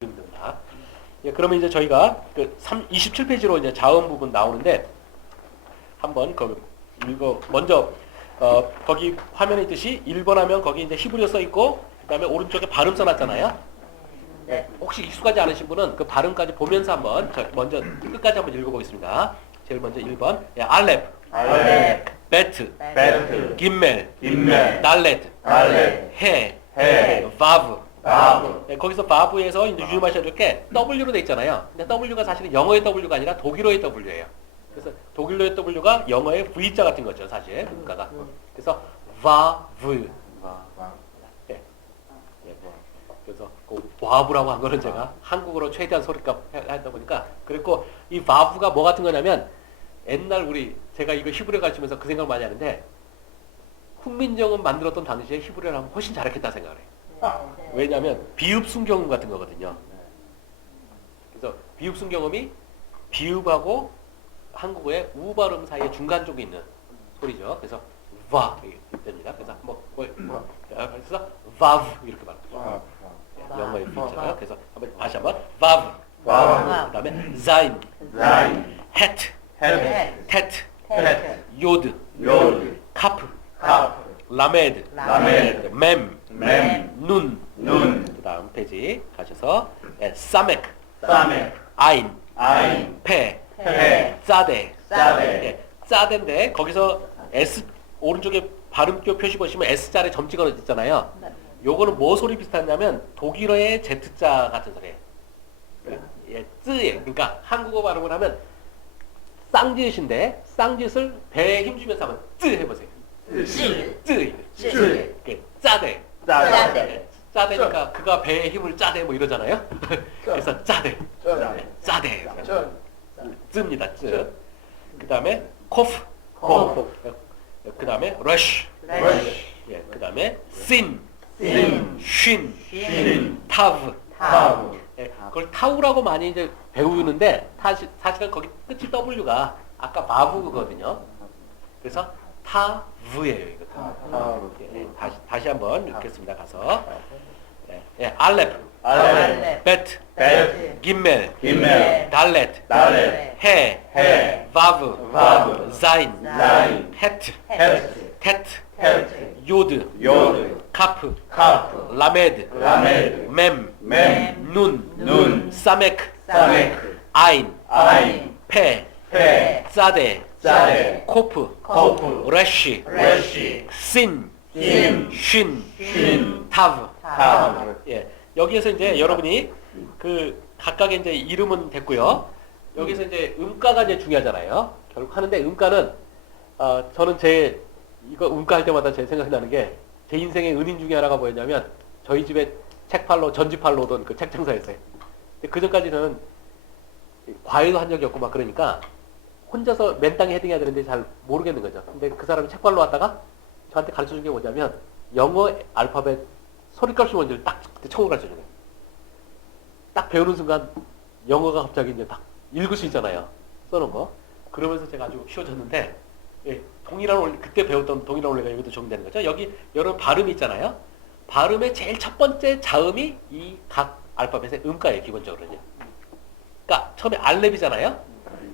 됩니다. 예, 그러면 이제 저희가 그 27페이지로 이제 자음 부분 나오는데 한번 거기 읽어 먼저 거기 화면에 있듯이 1번 하면 거기 이제 히브리어 써 있고 그다음에 오른쪽에 발음 써 놨잖아요. 네. 혹시 익숙하지 않으신 분은 그 발음까지 보면서 한번 먼저 끝까지 한번 읽어 보겠습니다. 제일 먼저 1번. 예, 알렙. 베트. 김멜. 달렛. 해. 바브. 네, 거기서 바브에서 이제 유념하셔야 될 게 W로 돼 있잖아요. 근데 W가 사실은 영어의 W가 아니라 독일어의 W예요. 그래서 독일어의 W가 영어의 V자 같은 거죠, 사실. 문가가. 그래서 바브. 네. 그래서 그 바브라고 한 거는 제가 한국어로 최대한 소리값 하다 보니까 그랬고 이 바브가 뭐 같은 거냐면 옛날 제가 이거 히브리어 가르치면서 그 생각 많이 하는데 훈민정음 만들었던 당시에 히브리어를 하면 훨씬 잘했겠다 생각을 해요. 왜냐하면 비읍순경음 같은 거거든요. 그래서 비읍순경음이 비읍하고 한국어의 우 발음 사이에 중간 쪽에 있는 소리죠. 그래서 와 됩니다. 그래서 그래서 바브 이렇게 말합니다. 영어의 V자요. 그래서 다시 한번 바브. 그다음에 자인, 헤트, 요드, 카프, 라메드, 맴, 눈. 그 다음 페이지 가셔서 사멕, 아인, 페, 짜데. 짜데인데 거기서 S 오른쪽에 발음표 표시 보시면 S자에 점 찍어 있잖아요. 요거는 뭐 소리 비슷하냐면 독일어의 Z자 같은 소리예요. 예, 쯔예. 그러니까 한국어 발음을 하면 쌍지읒인데 쌍지읒을 배에 힘주면서 한번 쯔 해보세요. 짜대. 짜대니까 그가 배에 힘을 짜대 뭐 이러잖아요. 그래서 짜대. 쯔입니다. 쯔. 그 다음에 코프. 그 다음에 러쉬. 예, 그 다음에 신. 타브. 예, 그걸 타우라고 많이 이제 배우는데 사실은 거기 끝이 W가 아까 바브거든요. 그래서 타브예요, 이거. 예, 다시 한번 읽겠습니다. 가서. 예, 알렙, 베트, 김멜, 달렛, 해, 바브, 자인, 헤트, 요드, 카프, 라메드, 맴, 눈, 사메크, 아인, 페, 짜데, 코프, 러쉬, 신, 타브. 예, 여기에서 이제 여러분이 그 각각의 이제 이름은 됐고요. 여기서 이제 음가가 이제 중요하잖아요. 결국 하는데 음가는 저는 이거 음가 할 때마다 제 생각나는 게 제 인생의 은인 중에 하나가 뭐였냐면 저희 집에 책팔로 전집팔로 오던 그 책장사였어요. 근데 그 전까지는 과외도 한 적이 없고 막 그러니까 혼자서 맨땅에 헤딩해야 되는데 잘 모르겠는 거죠. 근데 그 사람이 책팔로 왔다가 저한테 가르쳐 준 게 뭐냐면 영어 알파벳 소리값이 뭔지를 딱 그때 처음 가르쳐 준 거예요. 딱 배우는 순간 영어가 갑자기 이제 딱 읽을 수 있잖아요. 써놓은 거. 그러면서 제가 아주 쉬워졌는데 예, 그때 배웠던 동일한 원리가 여기도 적용되는 거죠. 여기 여러 발음이 있잖아요. 발음의 제일 첫 번째 자음이 이 각 알파벳의 음가예요, 기본적으로는요. 그러니까 처음에 알렙이잖아요.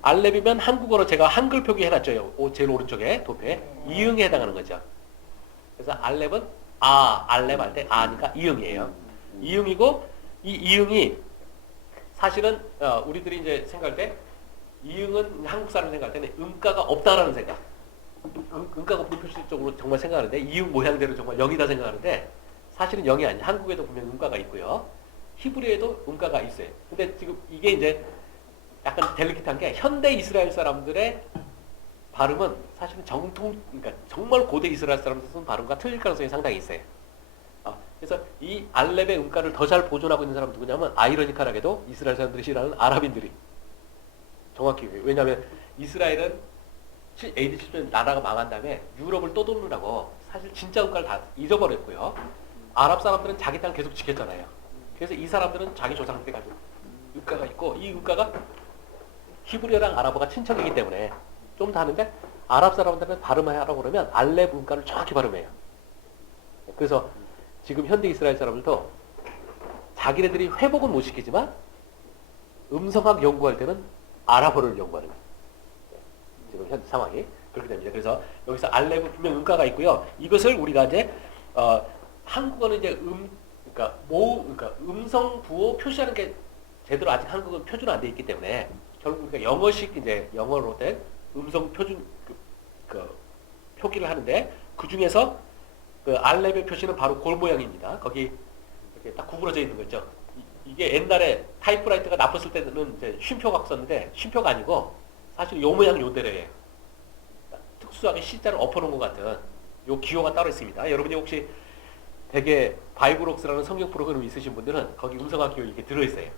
알렙이면 한국어로 제가 한글 표기 해놨죠. 제일 오른쪽에 도표에 이응에 해당하는 거죠. 그래서 알렙은 알렙 할 때 아니까 이응이에요. 이응이고 이 이응이 사실은 우리들이 이제 생각할 때 이응은 한국 사람이 생각할 때는 음가가 없다라는 생각. 음가가 없는 표시적으로 정말 생각하는데 이응 모양대로 정말 0이다 생각하는데 사실은 0이 아니에요. 한국에도 보면 음가가 있고요. 히브리어에도 음가가 있어요. 근데 지금 이게 이제 약간 델리킷한 게 현대 이스라엘 사람들의 발음은 사실은 그러니까 정말 고대 이스라엘 사람들 쓰는 발음과 틀릴 가능성이 상당히 있어요. 그래서 이 알렙의 음가를 더 잘 보존하고 있는 사람은 누구냐면 아이러니컬하게도 이스라엘 사람들이 싫어하는 아랍인들이 정확히. 왜냐하면 이스라엘은 AD 70년 나라가 망한 다음에 유럽을 떠도느라고 사실 진짜 음가를 다 잊어버렸고요. 아랍 사람들은 자기 땅 계속 지켰잖아요. 그래서 이 사람들은 자기 조상들이 가지고 음가가 있고 이 음가가 히브리어랑 아랍어가 친척이기 때문에 좀 더 하는데 아랍 사람들은 발음하라고 그러면 알렙 음가를 정확히 발음해요. 그래서 지금 현대 이스라엘 사람들도 자기네들이 회복은 못 시키지만 음성학 연구할 때는 아랍어를 연구하는 거예요. 지금 현 상황이 그렇게 됩니다. 그래서 여기서 알레브 분명 음가가 있고요. 이것을 우리가 이제 한국어는 이제 그러니까 음성 부호 표시하는 게 제대로 아직 한국은 표준화 안 돼 있기 때문에 결국 우리가 영어식 이제 영어로 된 음성 표준 그 표기를 하는데 그 중에서 그 알렙의 표시는 바로 골 모양입니다. 거기 이렇게 딱 구부러져 있는 거 있죠. 이게 옛날에 타이프라이터가 나빴을 때는 이제 쉼표가 썼는데 쉼표가 아니고 사실 요 모양 요대로예요. 특수하게 C자를 엎어놓은 것 같은 요 기호가 따로 있습니다. 여러분이 혹시 되게 바이브록스라는 성경 프로그램 있으신 분들은 거기 음성학 기호 이렇게 들어있어요.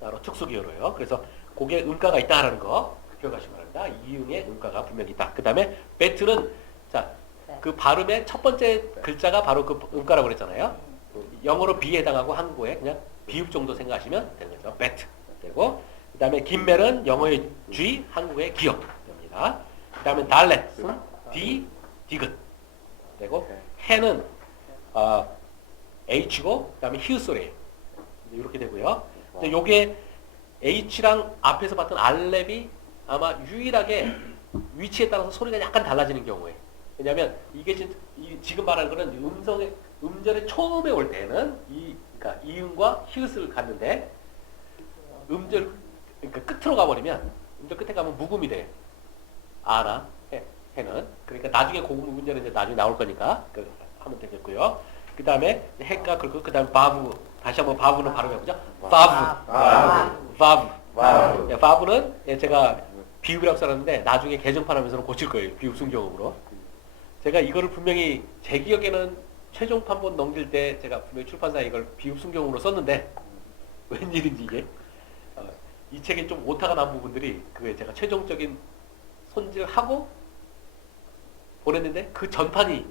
따로 특수 기호로요. 그래서 그게 음가가 있다라는 거 기억하시기 바랍니다. 이응의 음가가 분명히 있다. 그 다음에 베트는 자, 그 발음의 첫 번째 글자가 바로 그 음가라고 그랬잖아요. 영어로 B에 해당하고 한국어에 그냥 비읍 정도 생각하시면 되는 거죠. 베트 되고 그 다음에 김멜은 영어의 G, 한국어의 기억 됩니다. 그 다음에 달렛은 D, 디귿 되고 해는 H고 그 다음에 히읗 소리예요. 이렇게 되고요. 근데 요게 H랑 앞에서 봤던 알렙이 아마 유일하게 위치에 따라서 소리가 약간 달라지는 경우에 왜냐하면 이게 지금 말하는 거는 음절의 처음에 올 때는 그러니까 이응과 히읗을 갔는데 음절 그러니까 끝으로 가버리면 음절 끝에 가면 묵음이 돼요. 아나 해는 그러니까 나중에 고급 문제는 이제 나중에 나올 거니까 하면 되겠고요. 그 다음에 해가 그리고 그 다음에 바브 다시 한번 바브는 발음해보죠. 바브. 바브는 제가 비읍이라고 써놨는데 나중에 개정판하면서는 고칠 거예요. 비읍 순경음으로. 제가 이거를 분명히 제 기억에는 최종판본 넘길 때 제가 분명히 출판사에 이걸 비읍 순경음으로 썼는데 웬일인지 이게 이 책에 좀 오타가 난 부분들이 그게 제가 최종적인 손질하고 보냈는데 그 전판이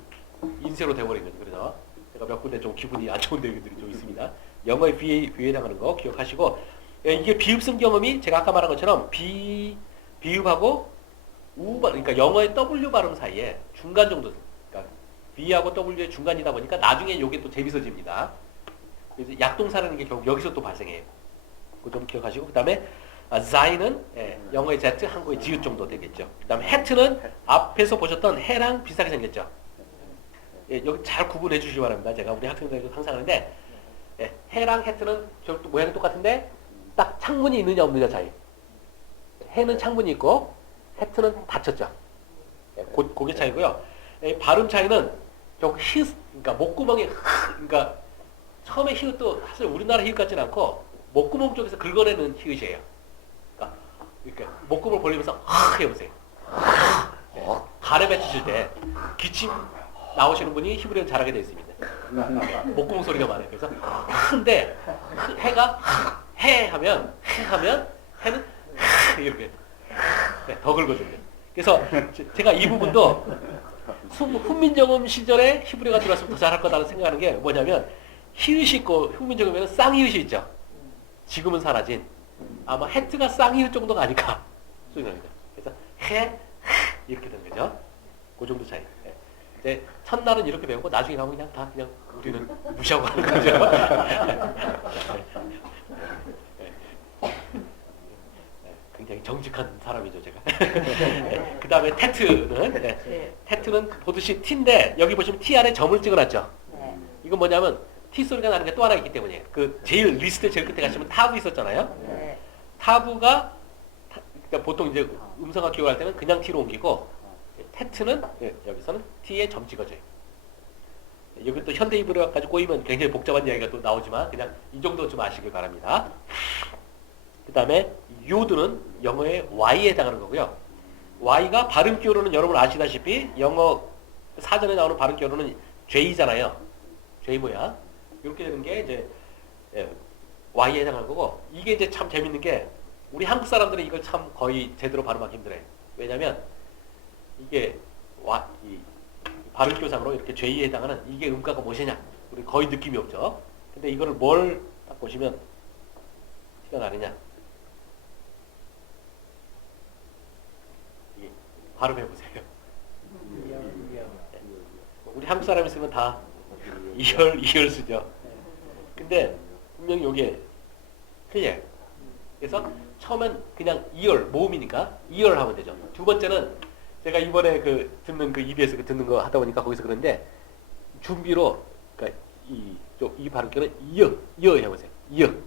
인쇄로 돼버린 거죠. 그래서 제가 몇 군데 좀 기분이 안 좋은 데들이 좀 있습니다. 영어의 B에 해당하는 거 기억하시고 이게 비읍성 경험이 제가 아까 말한 것처럼 비읍하고 그러니까 영어의 W 발음 사이에 중간 정도 그러니까 B하고 W의 중간이다 보니까 나중에 이게 또 재밌어집니다. 그래서 약동사라는 게 결국 여기서 또 발생해요. 그거 좀 기억하시고 그 다음에 Z는 영어의 Z, 한국의 지읒 정도 되겠죠. 그 다음에 Hat는 앞에서 보셨던 해랑 비슷하게 생겼죠. 여기 잘 구분해 주시기 바랍니다. 제가 우리 학생들에게 항상 하는데 해랑 해트는 결국 모양이 똑같은데 딱 창문이 있느냐 없느냐 차이. 해는 창문이 있고 해트는 닫혔죠. 그게 차이고요. 발음 차이는 결국 히읗, 그러니까 목구멍에 그러니까 처음에 히읗도 사실 우리나라 히읗 같지는 않고 목구멍 쪽에서 긁어내는 히읗이에요. 그러니까 이렇게 목구멍을 벌리면서 해보세요. 발에 뱉으실 때 기침 나오시는 분이 히브리어를 잘하게 되어 있습니다. 목구멍 소리가 많아요. 그래서 근데 해가 해 하면 해는 이렇게 더 긁어줍니다. 그래서 제가 이 부분도 훈민정음 시절에 히브리어가 들어왔으면 더 잘할 거다라는 생각하는 게 뭐냐면 히읗이 있고 훈민정음에는 쌍히읗이 있죠. 지금은 사라진 아마 해트가 쌍히읗 정도가 아닐까 생각합니다. 그래서 해 이렇게 되는 거죠. 그 정도 차이. 이제 첫날은 이렇게 배우고 나중에 가면 그냥 다 그냥 우리는 무시하고 하는 거죠. 굉장히 정직한 사람이죠, 제가. 그 다음에 테트는 보듯이 T인데 여기 보시면 T 안에 점을 찍어놨죠. 이건 뭐냐면 T 소리가 나는 게 또 하나 있기 때문에 그 제일 리스트 제일 끝에 가시면 타부 있었잖아요. 타부가 그러니까 보통 이제 음성학 기호할 때는 그냥 T로 옮기고 테트는 여기서는 T에 점 찍어줘요. 여기 또 현대 히브리어 가지고 꼬이면 굉장히 복잡한 이야기가 또 나오지만 그냥 이 정도 좀 아시길 바랍니다. 그 다음에 요드는 영어의 Y에 해당하는 거고요. Y가 발음 기호로는 여러분 아시다시피 영어 사전에 나오는 발음 기호로는 J잖아요. J 모양. 이렇게 되는 게 이제 Y에 해당하는 거고 이게 이제 참 재밌는 게 우리 한국 사람들은 이걸 참 거의 제대로 발음하기 힘들어요. 왜냐면 이게 이 발음 기호상으로 이렇게 J에 해당하는 이게 음가가 무엇이냐 우리 거의 느낌이 없죠. 근데 이거를 뭘 딱 보시면 티가 나느냐 발음해 보세요. 우리 한국 사람이 쓰면 다 이열 쓰죠. 근데 분명히 요게 틀려요. 그래서 처음엔 그냥 이열 모음이니까 이열 하면 되죠. 두 번째는 제가 이번에 그 듣는 그 EBS 그 듣는 거 하다 보니까 거기서 그런데 준비로 그러니까 이 발음기는 이어 해보세요. 이열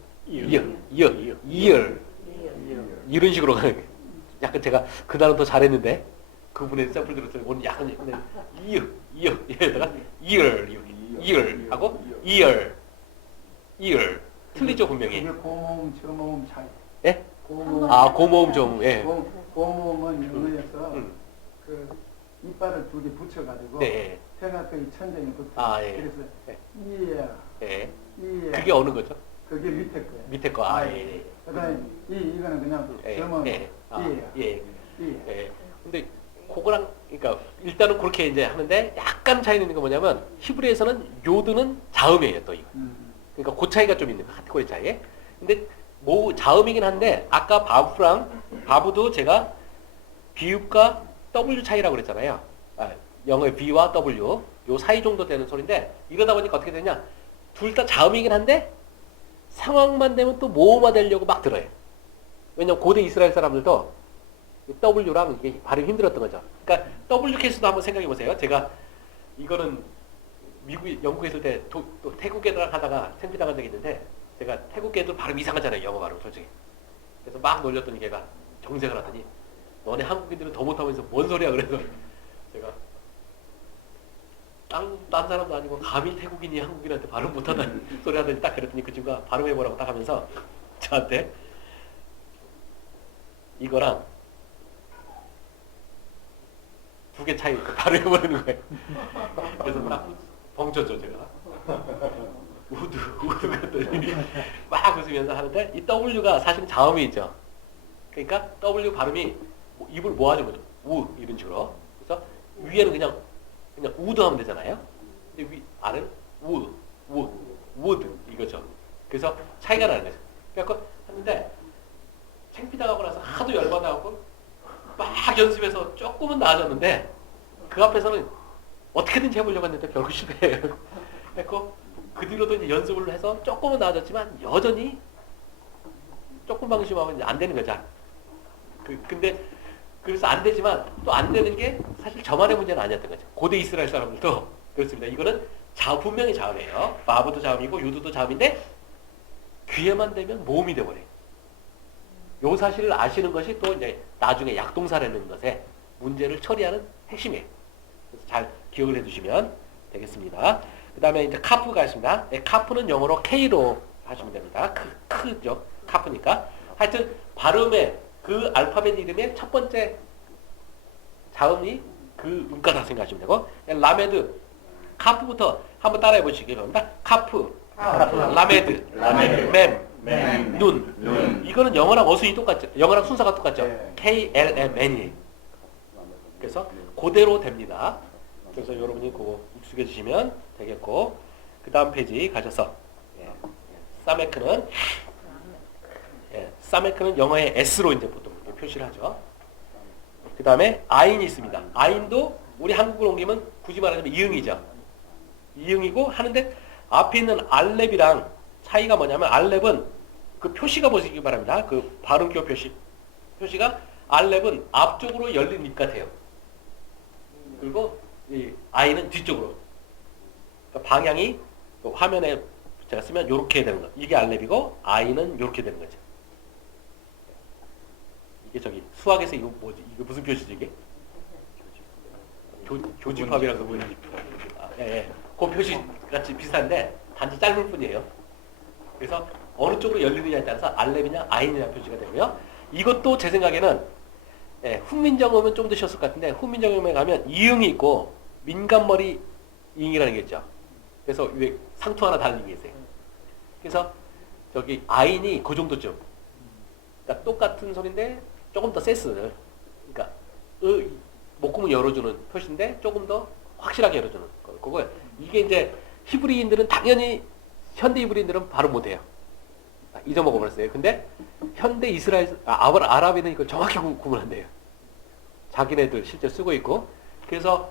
이런 식으로 가는 거예요. 약간 제가 그날은 더 잘했는데 그분의 샘플 들었어요. 오늘 약간 이어 이러다가 이열 하고 이열 틀리죠 분명히. 이게 고모음, 저모음 차이. 예? 고모음. 아 고모음 좀 예. 고모음은 영어에서 그 이빨을 두 개 붙여가지고 네. 생각의 천장에 붙어. 아, 예. 그래서 예. 이에 예. 그게 어느 거죠? 그게 밑에 거예요. 밑에 거. 아 예. 그다음에 이거는 그냥 저모음. 예. 근데 그거랑 그러니까 일단은 그렇게 이제 하는데 약간 차이는 있는 거 뭐냐면 히브리에서는 요드는 자음이에요 또 이거. 그러니까 그 차이가 좀 있는 거 카테고리 차이. 근데 뭐 자음이긴 한데 아까 바브도 제가 비읍과 W 차이라고 그랬잖아요. 영어의 B와 W 요 사이 정도 되는 소리인데 이러다 보니까 어떻게 되냐? 둘 다 자음이긴 한데 상황만 되면 또 모음화 되려고 막 들어요. 왜냐면 고대 이스라엘 사람들도 W랑 이게 발음이 힘들었던 거죠. 그러니까 W 케이스도 한번 생각해 보세요. 제가 이거는 영국에 있을 때 또 태국 애들랑 하다가 생피당한 적이 있는데 제가 태국 애들 발음 이상하잖아요. 영어 발음 솔직히. 그래서 막 놀렸더니 걔가 정색을 하더니 너네 한국인들은 더 못하면서 뭔 소리야 그래서 제가 딴 사람도 아니고 감히 태국인이 한국인한테 발음 못하다는 소리 하더니 딱 그랬더니 그 친구가 발음해보라고 딱 하면서 저한테 이거랑 두 개 차이 발음해버리는 거예요. 그래서 딱 벙쳤죠 제가. 우드 그랬더니 막 웃으면서 하는데 이 W가 사실 자음이 있죠. 그러니까 W 발음이 입을 모아준 거죠. 우 이런 식으로. 그래서 위에는 그냥 우드 하면 되잖아요. 근데 아래는 우드 이거죠. 그래서 차이가 나는 거죠. 그래서 했는데 창피당하고 나서 하도 열받아갖고 막 연습해서 조금은 나아졌는데 그 앞에서는 어떻게든지 해보려고 했는데 별거 실패해요. 그래서 그 뒤로도 이제 연습을 해서 조금은 나아졌지만 여전히 조금 방심하면 이제 안 되는 거죠. 근데 그래서 안 되지만 또 안 되는 게 사실 저만의 문제는 아니었던 거죠. 고대 이스라엘 사람들도 그렇습니다. 이거는 분명히 자음이에요. 바브도 자음이고 유드도 자음인데 귀에만 대면 모음이 돼버려요. 요 사실을 아시는 것이 또 이제 나중에 약동사라는 것에 문제를 처리하는 핵심이에요. 그래서 잘 기억을 해두시면 되겠습니다. 그 다음에 이제 카프가 있습니다. 네, 카프는 영어로 K로 하시면 됩니다. 크죠. 카프니까. 하여튼 발음의 그 알파벳 이름의 첫 번째 자음이 그 음가다 생각하시면 되고 라메드 카프부터 한번 따라해 보시기 바랍니다. 카프, 라메드, 맴, 눈. 이거는 영어랑 어순이 똑같죠. 영어랑 순서가 똑같죠. KLMN이. 그래서 그대로 됩니다. 그래서 여러분이 그거 익숙해지시면 되겠고 그 다음 페이지 가셔서 사메크는 영어의 S로 이제 보통 표시를 하죠. 그 다음에 아인이 있습니다. 아인도 우리 한국으로 옮기면 굳이 말하자면 이응이죠. 이응이고 하는데 앞에 있는 알렙이랑 차이가 뭐냐면 알렙은 그 표시가 보시기 바랍니다. 그 발음교 표시가 알렙은 앞쪽으로 열린 입 같아요. 그리고 이 아인은 뒤쪽으로. 그러니까 방향이 화면에 제가 쓰면 이렇게 되는 거. 이게 알렙이고 아인은 이렇게 되는 거죠. 이게 저기 수학에서 이거 뭐지? 이거 무슨 표시지 이게? 교집합이라고 보이는 그 표시 같이 비슷한데 단지 짧을 뿐이에요. 그래서 어느 쪽으로 열리느냐에 따라서 알렙이냐 아인이냐 표시가 되고요. 이것도 제 생각에는 훈민정음은 좀 더 쉬웠을 것 같은데 훈민정음에 가면 이응이 있고 민간머리 잉이라는 게 있죠. 그래서 왜 상투 하나 다른 게 있어요. 그래서 저기 아인이 그 정도쯤. 그러니까 똑같은 소리인데 조금 더 세스. 그러니까 목구멍 열어주는 표시인데 조금 더 확실하게 열어주는 거고요. 이게 이제 히브리인들은 당연히 현대 히브리인들은 발음 못해요. 잊어먹어버렸어요. 근데 현대 이스라엘 아랍인은 이걸 정확히 구분한대요. 자기네들 실제 쓰고 있고. 그래서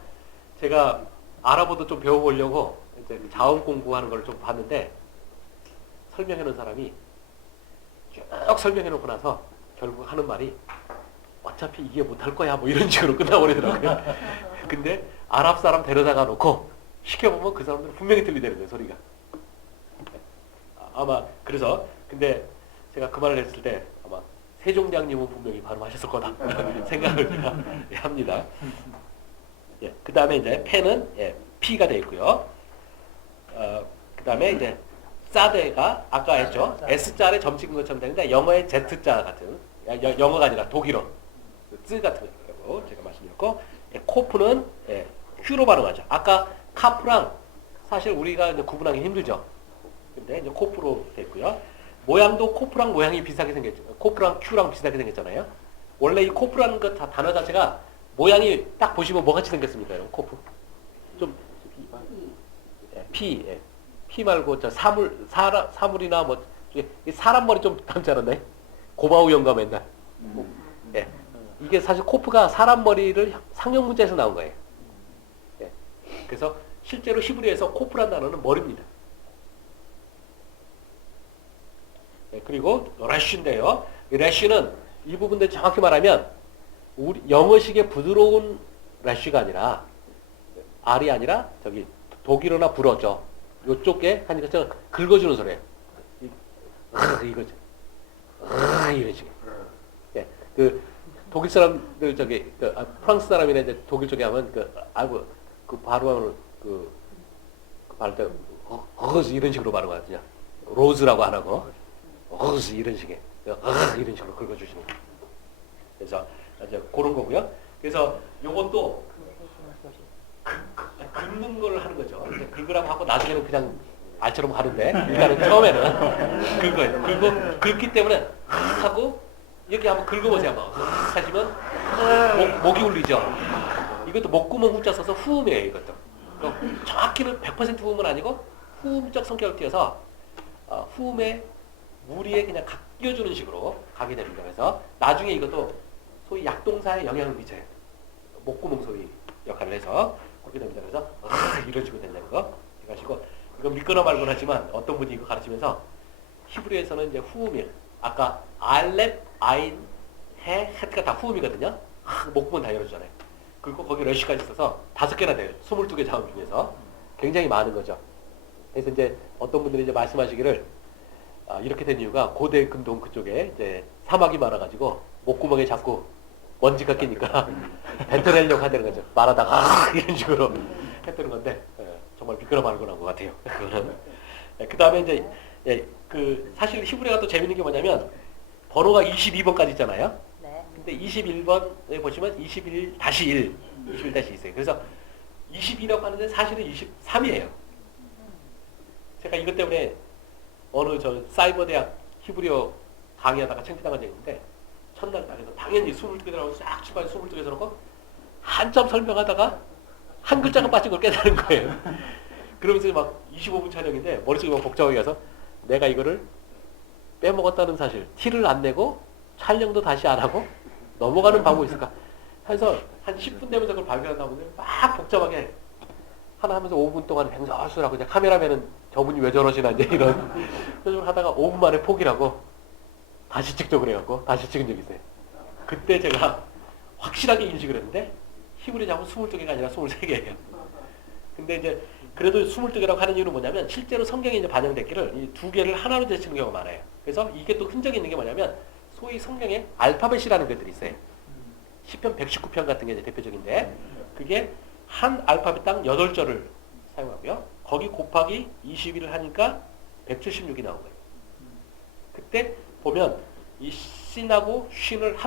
제가 아랍어도 좀 배워보려고 이제 자음 공부하는 걸 좀 봤는데 설명해 놓은 사람이 쭉 설명해 놓고 나서 결국 하는 말이 어차피 이해 못할 거야 뭐 이런 식으로 끝나버리더라고요. 근데 아랍 사람 데려다가 놓고 시켜보면 그 사람들은 분명히 들리대는 거예요, 소리가. 아마 그래서 근데 제가 그 말을 했을 때 아마 세종대왕님은 분명히 발음하셨을 거다 생각을 제가 합니다. 예, 그 다음에 이제 펜은 예, P가 되어 있고요. 그 다음에 이제 사대가 아까 했죠. S자를 점 찍은 것처럼 되는데 영어의 Z자 같은 영어가 아니라 독일어 쯔 같은 거라고 제가 말씀드렸고 예, 코프는 예, Q로 발음하죠. 아까 카프랑 사실 우리가 이제 구분하기 힘들죠. 근데 이제 코프로 됐고요. 모양도 코프랑 모양이 비슷하게 생겼죠. 코프랑 Q랑 비슷하게 생겼잖아요. 원래 이 코프라는 것 단어 자체가 모양이 딱 보시면 뭐같이 생겼습니까? 여러분 코프. 좀 피, 예. 피 말고 저 사물이나 뭐 사람 머리 좀 닮지 않았나요? 고바우 영감 맨날. 예. 이게 사실 코프가 사람 머리를 상형 문자에서 나온 거예요. 예. 그래서 실제로 히브리어에서 코프란 단어는 머리입니다. 예. 그리고 래쉬인데요. 이 래쉬는 이 부분들 정확히 말하면 우리 영어식의 부드러운 래쉬가 아니라 R이 아니라 저기 독일어나 불어죠. 요쪽에 하니까 저 긁어주는 소리예요. 이거죠. 이런 식의. 예, 그 독일 사람들 저기 프랑스 사람이나 이제 독일 쪽에 하면 그 발음을 그 발음 때 이런 식으로 발음하거든요. 로즈라고 안 하고 로즈 이런 식의 이런 식으로 긁어주시는 거예요. 그래서 이제 그런 거고요. 그래서 요것도 긁는 걸 하는 거죠. 이제 긁으라고 하고 나중에는 그냥 알처럼 가는데 일단은 처음에는 긁어요. 긁기 때문에 하고 이렇게 한번 긁어보세요. 한번 하시면 목이 울리죠. 이것도 목구멍 후자 써서 후음이에요. 이것도 정확히는 100% 후음은 아니고 후음적 성격을 띄어서 후음에 무리에 그냥 깎여주는 식으로 가게 됩니다. 그래서 나중에 이것도 소위 약동사에 영향을 미쳐요. 목구멍 소리 역할을 해서 그렇게 됩니다. 그래서 이런 식으로 된다는 거 해가지고 이건 믿거나 말거나 하지만 어떤 분이 이거 가르치면서 히브리어에서는 이제 후음이 아까 알렙, 아인, 해, 헤트가 다 후음이거든요. 목구멍 다 열어주잖아요. 그리고 거기 러시까지 있어서 5개나 돼요. 22개 자음 중에서 굉장히 많은 거죠. 그래서 이제 어떤 분들이 이제 말씀하시기를 이렇게 된 이유가 고대 근동 그쪽에 이제 사막이 많아가지고 목구멍에 자꾸 먼지가 끼니까 뱉어내려고 하는 거죠. 말하다가 이런 식으로 했다는 건데 정말 미끄러 말고 난 것 같아요. 그 다음에 이제 그 사실 히브리어가 또 재밌는 게 뭐냐면 번호가 22번까지 있잖아요. 네. 근데 21번에 보시면 21-1, 21-1 있어요. 그래서 22라고 하는데 사실은 23이에요. 제가 이것 때문에 어느 저 사이버 대학 히브리어 강의하다가 창피당한 적이 있는데 첫날 날에서 당연히 22개라고 싹 출발해 22개 서놓고 한참 설명하다가 한 글자가 빠진 걸 깨달은 거예요. 그러면서 막 25분 촬영인데 머릿속이 막 복잡하게 가서 내가 이거를 빼먹었다는 사실 티를 안 내고 촬영도 다시 안 하고 넘어가는 방법이 있을까 해서 한 10분 되면서 그걸 발견한다 보니 막 복잡하게 하나 하면서 5분 동안 횡설수설하고 이제 카메라맨은 저분이 왜 저러시나 이제 이런 표정을 하다가 5분 만에 포기하고 다시 찍죠 그래갖고 다시 찍은 적이 있어요. 그때 제가 확실하게 인식을 했는데 히브리 자문 22개가 아니라 23개예요. 근데 이제 그래도 22개라고 하는 이유는 뭐냐면 실제로 성경에 이제 반영됐기를 이 2개를 하나로 제치는 경우가 많아요. 그래서 이게 또 흔적이 있는 게 뭐냐면 소위 성경에 알파벳이라는 것들이 있어요. 시편 119편 같은 게 이제 대표적인데 그게 한 알파벳당 8절을 사용하고요. 거기 곱하기 21을 하니까 176이 나온 거예요. 그때 보면 이 신하고 쉰을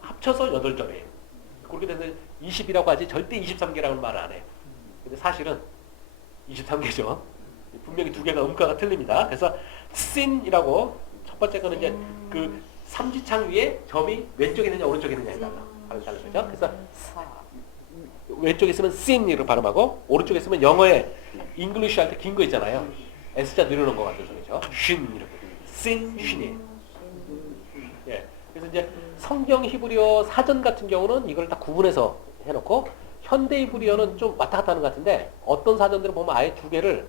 합쳐서 8절이에요. 그렇게 돼서 20이라고 하지 절대 23개라고는 말을 안 해요. 근데 사실은 23개죠. 분명히 2개가 음가가 틀립니다. 그래서 신이라고 첫 번째 거는 이제 그 삼지창 위에 점이 왼쪽에 있느냐 오른쪽에 있느냐에 따라 발음이 다른 거죠. 그래서 왼쪽에 있으면 sin으로 발음하고 오른쪽에 있으면 영어에 잉글리시 할 때 긴 거 있잖아요. S자 늘어놓은 거 같은 소리죠. 쉰 이렇게 sin, 쉰이에요. 예. 그래서 이제 성경 히브리어 사전 같은 경우는 이걸 다 구분해서 해놓고 현대 히브리어는 좀 왔다 갔다 하는 것 같은데 어떤 사전들은 보면 아예 2개를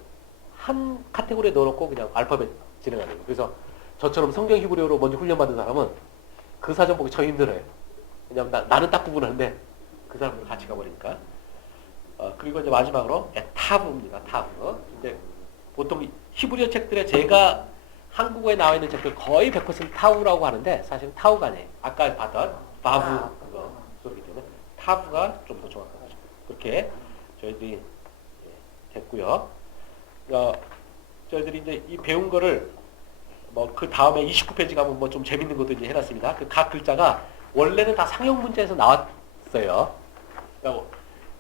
한 카테고리에 넣어놓고 그냥 알파벳 진행하는 거예요. 그래서 저처럼 성경 히브리어로 먼저 훈련받은 사람은 그 사전 보기 참 힘들어요. 왜냐면 나는 딱 구분하는데 그 사람들 같이 가버리니까. 그리고 이제 마지막으로 타브입니다. 타브. 이제 보통 히브리어 책들에 제가 한국어에 나와 있는 책들 거의 100% 타우라고 하는데 사실은 타우가 아니에요. 아까 봤던 바브 그거 소리기 때문에 타브가 좀 더 정확한 거죠. 그렇게 저희들이 됐고요. 저희들이 이제 이 배운 거를 뭐 그 다음에 29페이지 가면 뭐 좀 재밌는 것도 이제 해놨습니다. 그 각 글자가 원래는 다 상형 문자에서 나왔어요.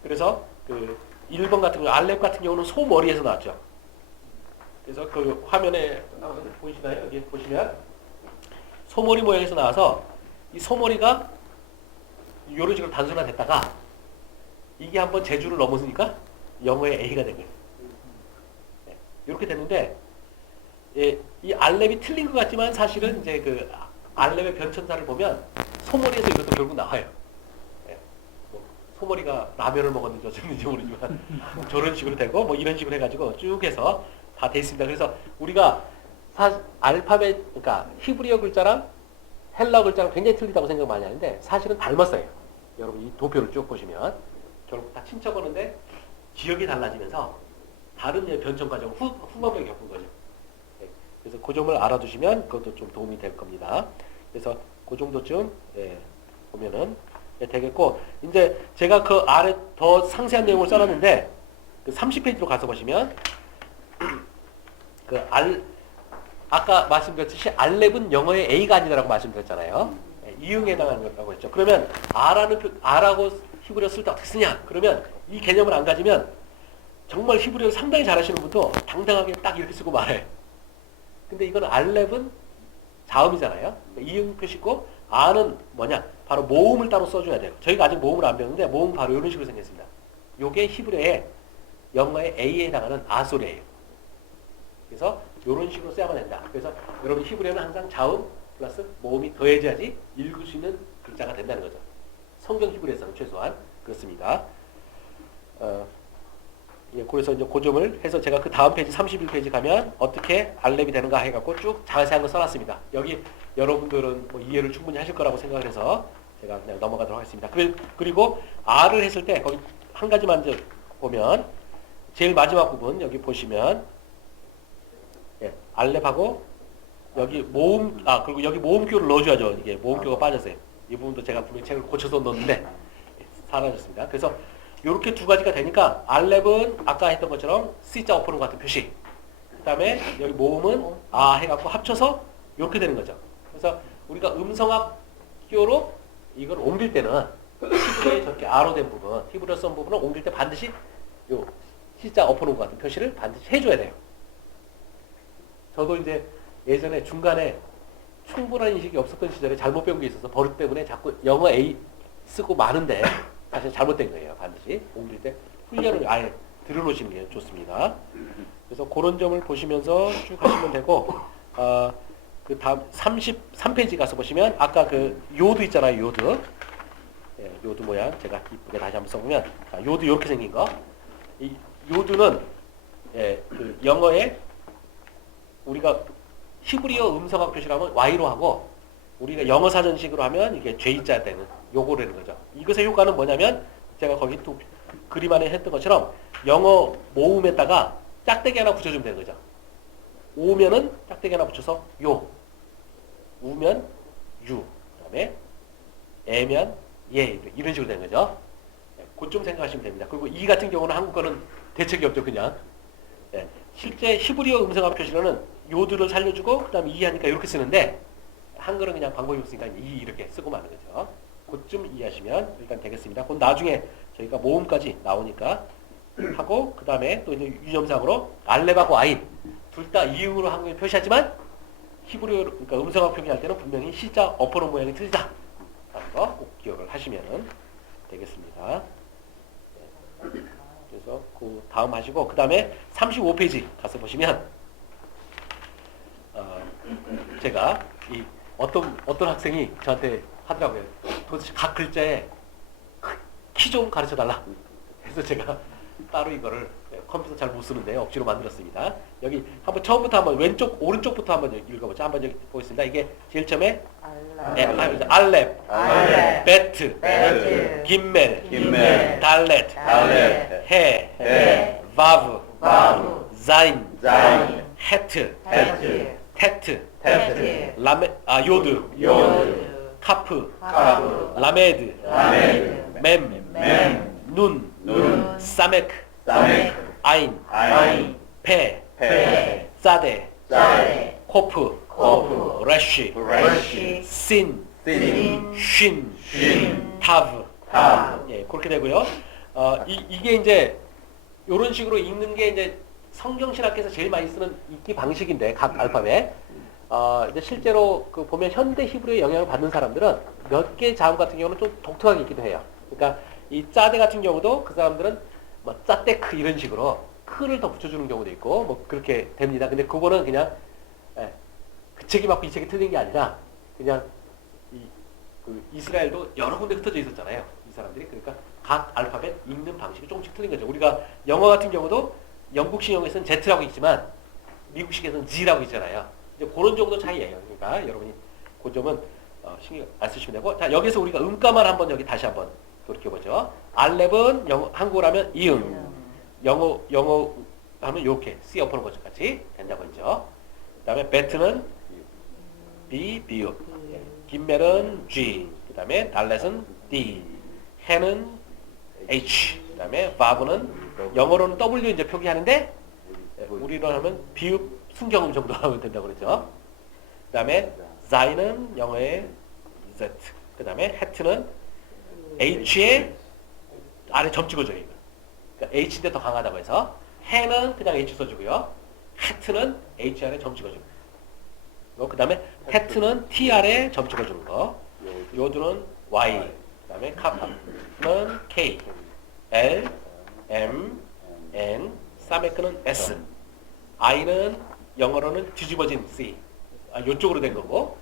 그래서 그 1번 같은 거 알렙 같은 경우는 소머리에서 나왔죠. 그래서 그 화면에 보이시나요? 여기 보시면 소머리 모양에서 나와서 이 소머리가 이런 식으로 단순화됐다가 이게 한번 제주를 넘었으니까 영어의 A가 된 거예요. 네, 이렇게 됐는데 이 알렙이 틀린 것 같지만 사실은 이제 그 알렙의 변천사를 보면 소머리에서 이것도 결국 나와요. 네, 뭐 소머리가 라면을 먹었는지 어쨌는지 모르지만 저런 식으로 되고 뭐 이런 식으로 해가지고 쭉 해서 다 돼 있습니다. 그래서 우리가 알파벳, 그러니까 히브리어 글자랑 헬라어 글자랑 굉장히 틀리다고 생각 많이 하는데 사실은 닮았어요. 여러분 이 도표를 쭉 보시면 결국 다 친척하는데 지역이 달라지면서 다른 변천 과정을 후반부에 겪은 거죠. 네, 그래서 그 점을 알아두시면 그것도 좀 도움이 될 겁니다. 그래서 그 정도쯤 보면은 되겠고 이제 제가 그 아래 더 상세한 내용을 써놨는데 그 30페이지로 가서 보시면 아까 말씀드렸듯이 알렙은 영어의 A가 아니라고 말씀드렸잖아요. 이응에 해당하는 거라고 했죠. 그러면 R하고 히브리어 쓸 때 어떻게 쓰냐? 그러면 이 개념을 안 가지면 정말 히브리어를 상당히 잘하시는 분도 당당하게 딱 이렇게 쓰고 말해. 근데 이거는 알렙은 자음이잖아요. 이응 표시고 R는 뭐냐? 바로 모음을 따로 써줘야 돼요. 저희가 아직 모음을 안 배웠는데 모음은 바로 이런 식으로 생겼습니다. 요게 히브리어의 영어의 A에 해당하는 아소리예요. 그래서 이런 식으로 써야만 된다. 그래서 여러분 히브리어는 항상 자음 플러스 모음이 더해져야지 읽을 수 있는 글자가 된다는 거죠. 성경 히브리어에서는 최소한 그렇습니다. 그래서 이제 그 점을 해서 제가 그 다음 페이지 31페이지 가면 어떻게 알렙이 되는가 해갖고 쭉 자세한 거 써놨습니다. 여기 여러분들은 뭐 이해를 충분히 하실 거라고 생각을 해서 제가 그냥 넘어가도록 하겠습니다. 그리고 R을 했을 때 거기 한 가지만 이제 보면 제일 마지막 부분 여기 보시면 알렙하고 여기 그리고 여기 모음교를 넣어줘야죠. 이게 모음교가 빠졌어요. 이 부분도 제가 분명히 책을 고쳐서 넣었는데 사라졌습니다. 그래서 이렇게 두 가지가 되니까 알렙은 아까 했던 것처럼 C자 엎어놓은 같은 표시. 그 다음에 여기 모음은 해갖고 합쳐서 이렇게 되는 거죠. 그래서 우리가 음성학교로 이걸 옮길 때는 히브리어에 저렇게 R로 된 부분, 히브리어 쓴 부분을 옮길 때 반드시 요 C자 엎어놓은 것 같은 표시를 반드시 해줘야 돼요. 저도 이제 예전에 중간에 충분한 인식이 없었던 시절에 잘못 배운 게 있어서 버릇 때문에 자꾸 영어 A 쓰고 마는데 사실 잘못된 거예요. 반드시 옮길 때 훈련을 아예 들어놓으시는 게 좋습니다. 그래서 그런 점을 보시면서 쭉 하시면 되고 그 다음 33페이지 가서 보시면 아까 그 요드 있잖아요. 요드. 요드 모양 제가 이쁘게 다시 한번 써보면 요드 이렇게 생긴 거. 이 요드는 그 영어의 우리가 히브리어 음성학 표시라면 Y로 하고 우리가 영어 사전식으로 하면 이게 J자 되는 요거라는 거죠. 이것의 효과는 뭐냐면 제가 거기 또 그림 안에 했던 것처럼 영어 모음에다가 짝대기 하나 붙여주면 되는 거죠. 오면은 짝대기 하나 붙여서 요, 우면 유, 그다음에 애면 예 이런 식으로 되는 거죠. 그좀 생각하시면 됩니다. 그리고 이 같은 경우는 한국 거는 대책이 없죠. 그냥 실제 히브리어 음성학 표시로는 요드를 살려주고 그 다음에 이 하니까 이렇게 쓰는데 한글은 그냥 방법이 없으니까 이 이렇게 쓰고 마는 거죠. 그쯤 이해하시면 일단 되겠습니다. 그건 나중에 저희가 모음까지 나오니까 하고 그 다음에 또 이제 유념상으로 알렙하고 아인 둘 다 이응으로 한국에 표시하지만 히브리어 그러니까 음성학 표기할 때는 분명히 C자 엎어놓은 모양이 틀리다 라는 거 꼭 기억을 하시면 되겠습니다. 그래서 그 다음 하시고 그 다음에 35페이지 가서 보시면 제가 이 어떤 학생이 저한테 하더라고요. 도대체 각 글자에 키 좀 가르쳐 달라. 그래서 제가 따로 이거를 컴퓨터 잘 못 쓰는데 억지로 만들었습니다. 여기 한번 처음부터 한번 왼쪽 오른쪽부터 한번 읽어보죠. 한번 여기 보겠습니다. 이게 제일 처음에 알렙, 알렙, 베트, 베트, 김멜, 김멜, 달렛, 달렛, 해, 바브, 바브, 자인, 자인, 헤트, 헤트, 테트, 테트, 요드, 요드, 카프, 카프, 라메드, 라메드, mem멤, 눈, 눈, 사메크, 사메크, 아인, 아인, 페, 페, 사데, 사데, 코프, 코프, 레쉬, 레쉬, 신, 신, 쉰, 쉰, 타브. 타브. 예, 그렇게 되고요. 이게 이제 이런 식으로 읽는 게 이제 성경신학에서 제일 많이 쓰는 읽기 방식인데 각 알파벳. 이제 실제로 그 보면 현대 히브리의 영향을 받는 사람들은 몇 개 자음 같은 경우는 좀 독특하게 읽기도 해요. 그러니까 이 짜데 같은 경우도 그 사람들은 뭐 짜테크 이런 식으로 크를 더 붙여주는 경우도 있고 뭐 그렇게 됩니다. 근데 그거는 그냥 그 책이 맞고 이 책이 틀린 게 아니라 그냥 그 이스라엘도 여러 군데 흩어져 있었잖아요. 이 사람들이. 그러니까 각 알파벳 읽는 방식이 조금씩 틀린 거죠. 우리가 영어 같은 경우도 영국식 영어에서는 Z라고 있지만 미국식에서는 G라고 있잖아요. 이제 그런 정도 차이예요. 그러니까 여러분이 그 점은 신경 안 쓰시면 되고. 자, 여기서 우리가 음가만 한번 여기 다시 한번 돌이켜보죠. 알렙은 한국어로 하면 이응. 영어 하면 이렇게 C 엎어놓은 것처럼 같이 된다고 했죠. 그 다음에 베트는 B, 비읍. 김멜은 G. 그 다음에 달렛은 D. 해는 H. 그 다음에 바브는 영어로는 W 이제 표기하는데 우리로 하면 비읍 순경음 정도 하면 된다고 그랬죠. 그 다음에 자이는 영어의 Z. 그 다음에 해트는 H에 아래 점 찍어줘요. 이거. 그러니까 H인데 더 강하다고 해서 해는 그냥 H 써주고요. 해트는 H 아래 점 찍어주는 거. 그 다음에 해트는 T 아래 점 찍어주는 거. 요드는 Y. 그 다음에 카파는 K. L, M, N, 사메크는 S. I는 영어로는 뒤집어진 C. 요쪽으로 된 거고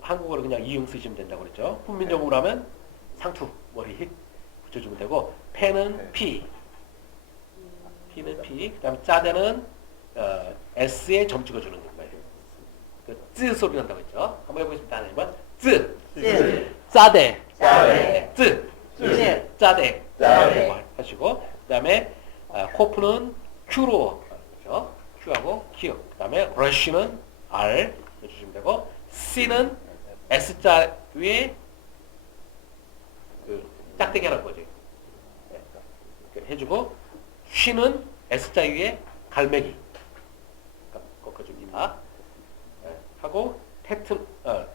한국어로 그냥 이응 쓰시면 된다고 그랬죠. 훈민정음으로 하면 상투 머리 붙여주면 되고 펜은 P. P는 P. 그 다음에 짜대는 S에 점 찍어주는 거예요. 쯔 소리 난다고 했죠. 한번 해보겠습니다. 하나님은 쯔, 짜대, 쯔, 짜대, 짜대 하시고 그 다음에 코프는 Q로 그렇죠? Q하고 Q. 그 다음에 러쉬는 R 해주시면 되고 C는 S자 위에 그 짝대기 하는 거죠. 이렇게 해주고 쉬는 S자 위에 갈매기 꺾어줍니다. 하고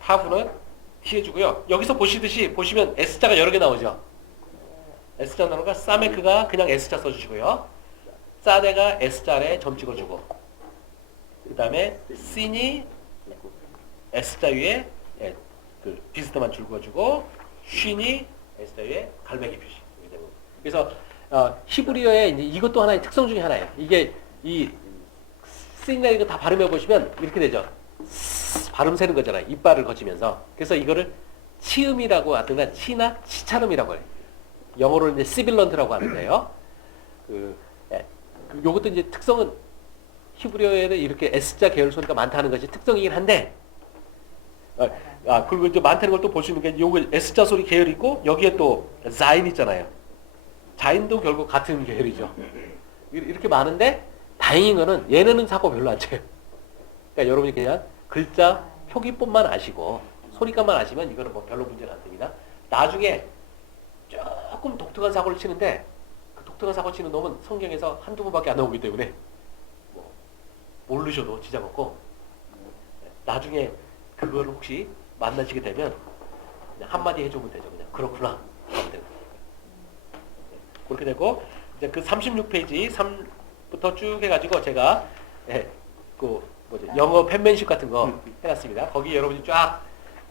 타브는 T 해주고요. 여기서 보시면 S자가 여러 개 나오죠. S자 나오는 거 사메크가 그냥 S자 써주시고요. 사데가 S자 아래 점 찍어주고 그 다음에 신이 S자 위에 그 비스트만 줄 그어주고 쉰이 S자 위에 갈매기 표시. 그래서 히브리어의 이제 이것도 하나의 특성 중에 하나예요. 이게 이 싱나 이거 다 발음해 보시면 이렇게 되죠. 발음 세는 거잖아요. 이빨을 거치면서. 그래서 이거를 치음이라고 하든가 치나 치차름이라고 해요. 영어로는 이제 시빌런트라고 하는데요. 요것도 이제 특성은 히브리어에는 이렇게 S자 계열 소리가 많다는 것이 특성이긴 한데 그리고 이제 많다는 걸 또 볼 수 있는 게 요거 S자 소리 계열이 있고 여기에 또 자인 있잖아요. 자인도 결국 같은 계열이죠. 이렇게 많은데 다행인 거는 얘네는 사고 별로 안 쳐요. 그러니까 여러분이 그냥 글자 표기법만 아시고 소리값만 아시면 이거는 뭐 별로 문제는 안 됩니다. 나중에 조금 독특한 사고를 치는데 그 독특한 사고 치는 놈은 성경에서 한두 번밖에 안 나오기 때문에 뭐 모르셔도 지장 없고 나중에 그걸 혹시 만나시게 되면 그냥 한마디 해주면 되죠. 그냥 그렇구나. 그렇게 되고 이제 그 36페이지 3부터 쭉 해가지고 제가 영어 펜맨십 같은 거 해놨습니다. 거기 여러분이 쫙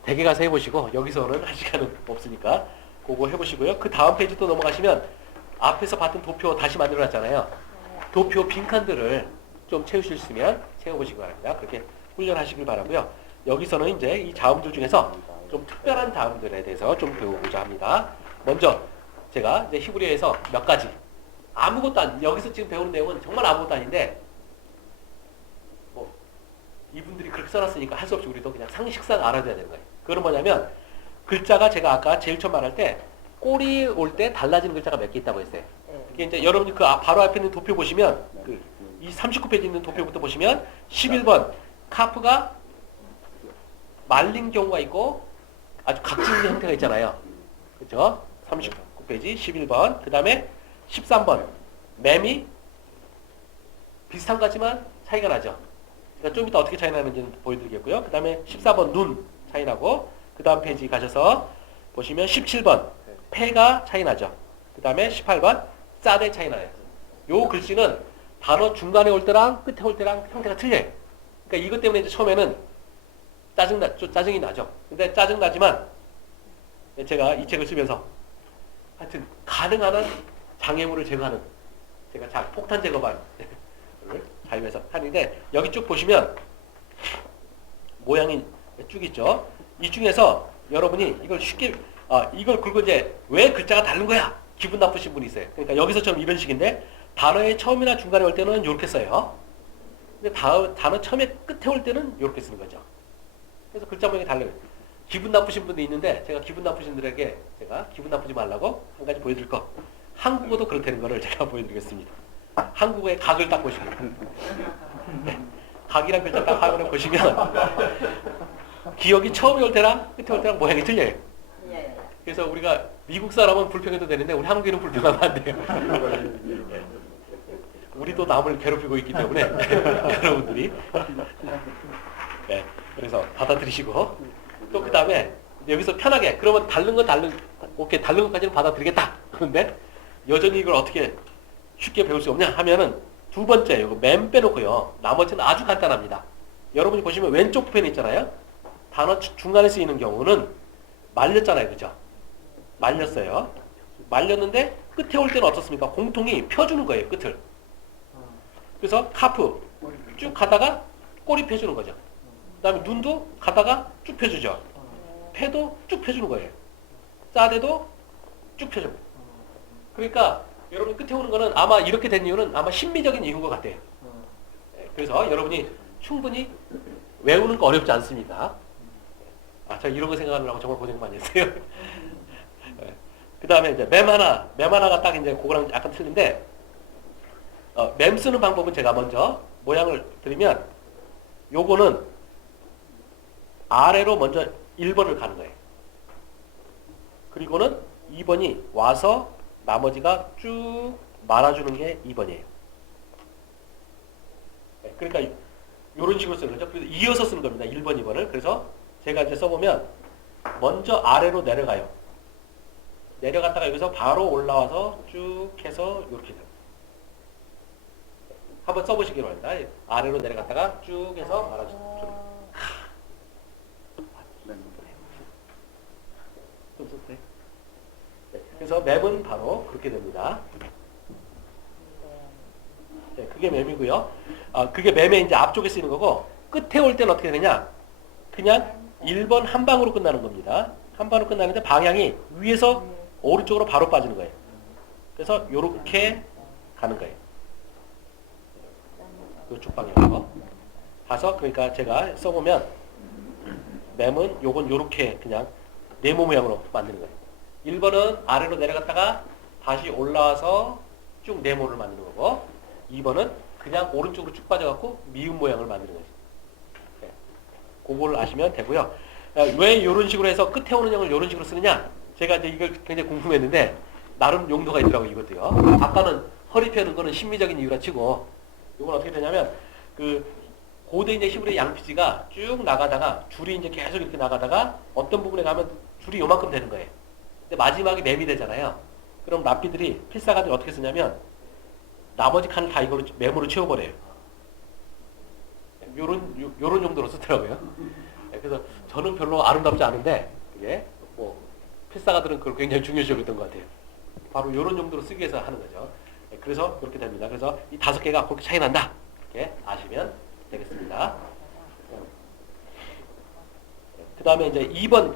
댁에 가서 해보시고 여기서는 할 시간은 없으니까 그거 해보시고요. 그 다음 페이지 또 넘어가시면 앞에서 봤던 도표 다시 만들어놨잖아요. 도표 빈칸들을 좀 채우실 수 있으면 채워보시기 바랍니다. 그렇게 훈련하시길 바라고요. 여기서는 이제 이 자음들 중에서 좀 특별한 자음들에 대해서 좀 배우고자 합니다. 먼저 제가 이제 히브리어에서 몇 가지 아무것도 여기서 지금 배우는 내용은 정말 아무것도 아닌데 뭐 이분들이 그렇게 써놨으니까 할 수 없이 우리도 그냥 상식상 알아둬야 되는 거예요. 그건 뭐냐면 글자가 제가 아까 제일 처음 말할 때 꼬리 올 때 달라지는 글자가 몇 개 있다고 했어요. 그게 이제 여러분이 그 바로 앞에 있는 도표 보시면 이 39페이지 있는 도표부터 보시면 11번 카프가 말린 경우가 있고 아주 각진 형태가 있잖아요. 그렇죠? 39페이지 11번. 그 다음에 13번 맴이 비슷한 것 같지만 차이가 나죠. 그러니까 좀 이따 어떻게 차이 나는지는 보여드리겠고요. 그 다음에 14번 눈 차이 나고 그 다음 페이지 가셔서 보시면 17번 패가 차이 나죠. 그 다음에 18번 싸대 차이 나요. 요 글씨는 단어 중간에 올 때랑 끝에 올 때랑 형태가 틀려요. 그러니까 이것 때문에 이제 처음에는 짜증이 나죠. 근데 짜증나지만 제가 이 책을 쓰면서 하여튼 가능한 한 장애물을 제거하는 제가 폭탄 제거반을 자유해서 하는데 여기 쭉 보시면 모양이 쭉 있죠. 이 중에서 여러분이 이걸 쉽게 이걸 긁고 이제 왜 글자가 다른 거야? 기분 나쁘신 분이 있어요. 그러니까 여기서처럼 이런 식인데 단어의 처음이나 중간에 올 때는 이렇게 써요. 근데 단어 처음에 끝에 올 때는 이렇게 쓰는 거죠. 그래서 글자 모양이 달라요. 기분 나쁘신 분도 있는데 제가 기분 나쁘신 분들에게 제가 기분 나쁘지 말라고 한 가지 보여드릴 거. 한국어도 그렇다는 거를 제가 보여드리겠습니다. 한국어의 각을 딱 보시면 네. 각이란 글자 딱 화면을 보시면 기억이 처음에 올 때랑 끝에 올 때랑 모양이 틀려요. 그래서 우리가 미국 사람은 불평해도 되는데 우리 한국인은 불평하면 안 돼요. 우리도 남을 괴롭히고 있기 때문에 여러분들이 네, 그래서 받아들이시고 또 그 다음에 여기서 편하게 그러면 오케이 다른 것까지는 받아들이겠다. 그런데 여전히 이걸 어떻게 쉽게 배울 수 없냐 하면은 두 번째 이거 맨 빼놓고요. 나머지는 아주 간단합니다. 여러분이 보시면 왼쪽 부분에 있잖아요. 단어 중간에 쓰이는 경우는 말렸잖아요. 그죠? 말렸어요. 말렸는데 끝에 올 때는 어떻습니까? 공통이 펴주는 거예요. 끝을. 그래서 카프 쭉 가다가 꼬리 펴주는 거죠. 그 다음에 눈도 가다가 쭉 펴주죠. 패도 쭉 펴주는 거예요. 싸대도 쭉 펴주고. 그러니까 여러분 끝에 오는 거는 아마 이렇게 된 이유는 아마 심미적인 이유인 것 같아요. 그래서 여러분이 충분히 외우는 거 어렵지 않습니다. 제가 이런 거 생각하느라고 정말 고생 많이 했어요. 그 다음에 이제 맴 하나가 딱 이제 그거랑 약간 틀린데, 맴 쓰는 방법은 제가 먼저 모양을 드리면, 요거는 아래로 먼저 1번을 가는 거예요. 그리고는 2번이 와서 나머지가 쭉 말아주는 게 2번이에요. 그러니까 이런 식으로 쓰는 거죠. 그래서 이어서 쓰는 겁니다. 1번, 2번을. 그래서 제가 이제 써보면 먼저 아래로 내려가요. 내려갔다가 여기서 바로 올라와서 쭉 해서 이렇게 돼요. 한번 써보시기 바랍니다. 아래로 내려갔다가 쭉 해서 말아주는 거예요. 좀 썼어요? 그래서 맵은 바로 그렇게 됩니다. 네, 그게 맵이고요. 그게 맵의 이제 앞쪽에 쓰이는 거고, 끝에 올 때는 어떻게 되냐? 그냥 1번 한 방으로 끝나는 겁니다. 한 방으로 끝나는데 방향이 위에서 오른쪽으로 바로 빠지는 거예요. 그래서 요렇게 가는 거예요. 요쪽 방향으로 가서, 그러니까 제가 써보면 맵은 요건 요렇게 그냥 네모 모양으로 만드는 거예요. 1번은 아래로 내려갔다가 다시 올라와서 쭉 네모를 만드는 거고, 2번은 그냥 오른쪽으로 쭉 빠져갖고 미음 모양을 만드는 거죠. 네. 그거를 아시면 되고요. 왜 이런 식으로 해서 끝에 오는 형을 이런 식으로 쓰느냐? 제가 이제 이걸 굉장히 궁금했는데 나름 용도가 있더라고요. 이것도요. 아까는 허리 펴는 거는 심미적인 이유라 치고, 이건 어떻게 되냐면 고대 이제 히브리 양피지가 쭉 나가다가 줄이 이제 계속 이렇게 나가다가 어떤 부분에 가면 줄이 요만큼 되는 거예요. 근데 마지막에 맴이 되잖아요. 그럼 랍비들이 필사가들이 어떻게 쓰냐면 나머지 칸을 다 이걸로 메모로 채워버려요. 요런 용도로 쓰더라고요. 그래서 저는 별로 아름답지 않은데 그게 뭐 필사가들은 그걸 굉장히 중요시 여겼던 것 같아요. 바로 요런 용도로 쓰기 위해서 하는 거죠. 그래서 그렇게 됩니다. 그래서 이 5개가 그렇게 차이 난다. 이렇게 아시면 되겠습니다. 그 다음에 이제 2번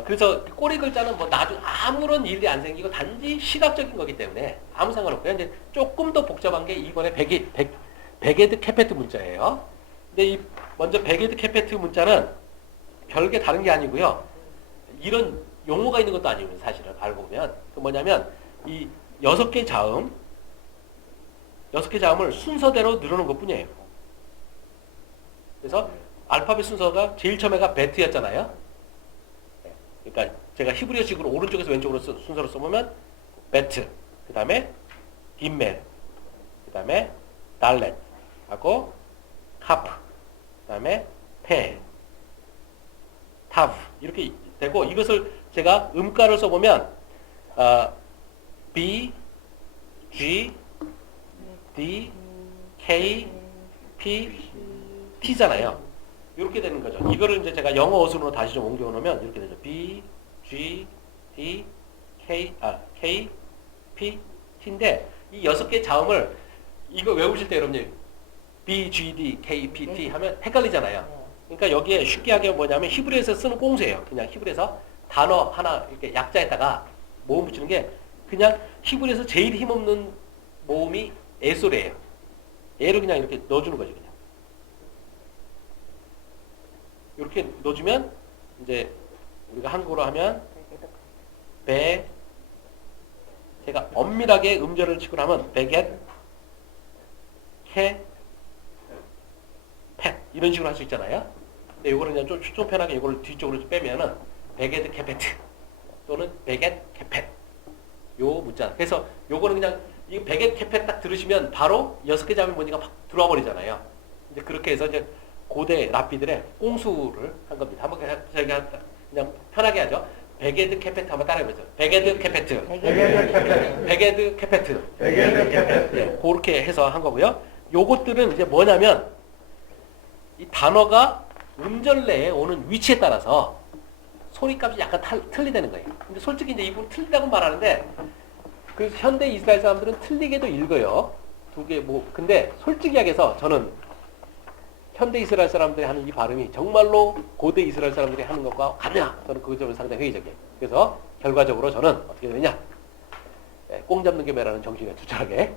그래서 꼬리 글자는 뭐 나중 아무런 일이 안 생기고 단지 시각적인 거기 때문에 아무 상관없고요. 이제 조금 더 복잡한 게 이번에 베게드 캐페트 문자예요. 근데 이 먼저 베게드 캐페트 문자는 별게 다른 게 아니고요. 이런 용어가 있는 것도 아니에요. 사실은 알고 보면 그 뭐냐면 이 6개 자음을 순서대로 늘어놓은 것뿐이에요. 그래서 알파벳 순서가 제일 처음에가 베트였잖아요. 그러니까 제가 히브리어식으로 오른쪽에서 왼쪽으로 순서로 써보면 베트, 그 다음에 김멜, 그 다음에 달렛 하고 카프, 그 다음에 페, 타브 이렇게 되고 이것을 제가 음가를 써보면 B, G, D, K, P, T잖아요. 이렇게 되는 거죠. 이거를 이제 제가 영어 어순으로 다시 좀 옮겨 놓으면 이렇게 되죠. B, G, D, K, P, T인데 이 6개 자음을 이거 외우실 때 여러분들 B, G, D, K, P, T 하면 헷갈리잖아요. 그러니까 여기에 쉽게 하게 뭐냐면 히브리어에서 쓰는 꽁수예요. 그냥 히브리어에서 단어 하나 이렇게 약자에다가 모음 붙이는 게 그냥 히브리어에서 제일 힘없는 모음이 에소레예요. 얘를 그냥 이렇게 넣어주는 거죠. 그냥. 이렇게 넣어주면 이제 우리가 한국어로 하면 배 제가 엄밀하게 음절을 치고 나면 베겟 캐 펫 이런 식으로 할 수 있잖아요. 근데 이거를 그냥 좀 편하게 이걸 뒤쪽으로 빼면은 베겟 캐페트 또는 베겟 캐펫 요 문자. 그래서 요거는 그냥 이 베겟 캐펫 딱 들으시면 바로 6개 자음이 뭐니까 막 들어와 버리잖아요. 이제 그렇게 해서 이제 고대 랍비들의 꽁수를 한 겁니다. 한번 저희가 그냥 편하게 하죠. 베게드 캐페트 한번 따라해보죠. 베게드 캐페트. 베게드 캐페트. 네, 그렇게 해서 한 거고요. 요것들은 이제 뭐냐면 이 단어가 음절 내에 오는 위치에 따라서 소리값이 약간 틀리다는 거예요. 근데 솔직히 이제 이분 틀리다고 말하는데 그 현대 이스라엘 사람들은 틀리게도 읽어요. 두 개 뭐 근데 솔직히 하게서 저는 현대 이스라엘 사람들이 하는 이 발음이 정말로 고대 이스라엘 사람들이 하는 것과 같냐? 저는 그 점은 상당히 회의적이에요. 그래서 결과적으로 저는 어떻게 되느냐? 꽁 잡는 게 매라는 정신에 투철하게